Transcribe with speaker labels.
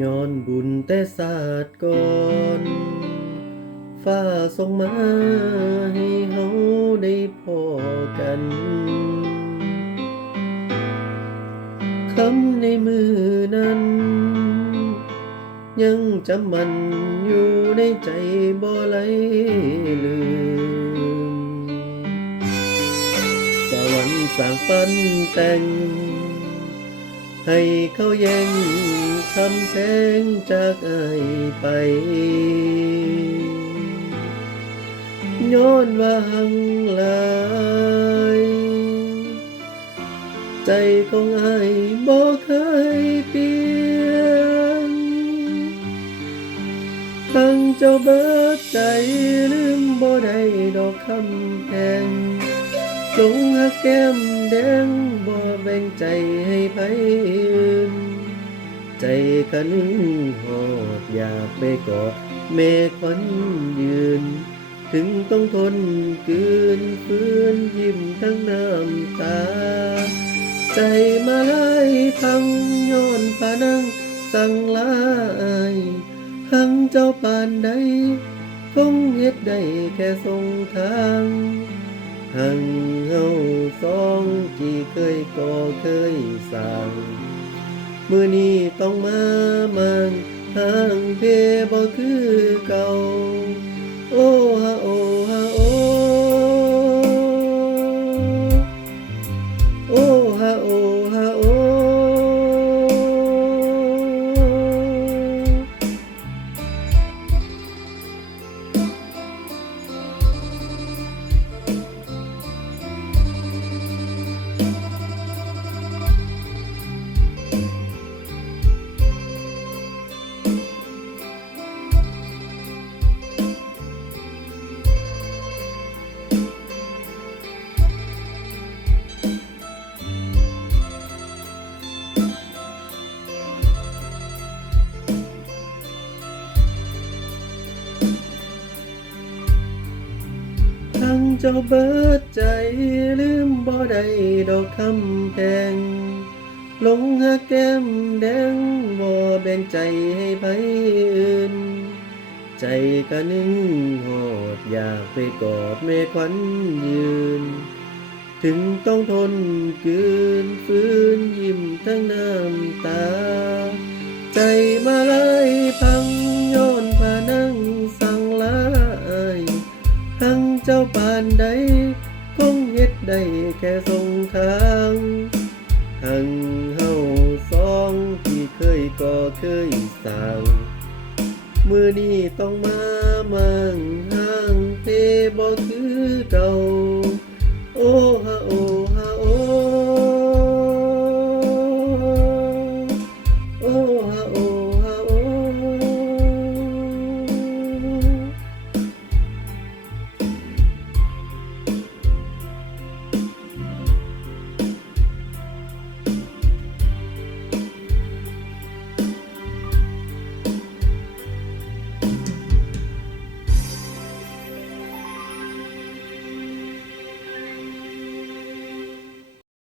Speaker 1: ย้อนบุญแต่ศาสตร์ก่อนฟ้าส่งมาให้เฮาได้พอกันคำในมือนั้น ยังจำมันอยู่ในใจบ่ไหลลืม สวรรค์สร้างปันแต่ง ให้เขาแย่งคำแสงจากไอไป ย้อนว่าหังลาย ใจของไอายบ่เคยเปลี่ยนทั้งเจ้าเบิดใจลืมบ่ได้ดอกคำแพง จงหักแก้มแดงบ่แบ่งใจให้ไผอื่นใจคะนึงหอดอยากไปกอดเมฆควันยืน ถึงต้องทนกืนฟื้นยิ้มทั้งน้ำตา ใจมาลายพังย้อนผานังสั่งลายหังเจ้าปานใดคงเฮ็ดได้แค่ทรงทาง หังเฮาสองที่เคยก่อเคยสร้างมือนี้ต้องมามันห่างเพบ่คือเก่าโอ้ ทั้งเจ้าเบิดใจลืมบ่ได้ดอกคำแพงหลงหักแก้มแดงบ่แบ่งใจให้ไผอื่น ใจกะนึงหอดอยากไปกอดแม่ควันยืน ถึงต้องทนกืนฟื้นยิ้มทั้งน้ำตาานใดคงเฮ็ดได้แค่ทรงทางหังเฮาสองที่เคยก่อเคยสร้างมือนี้ต้องมามั่งห่างเทบ่คือเก่า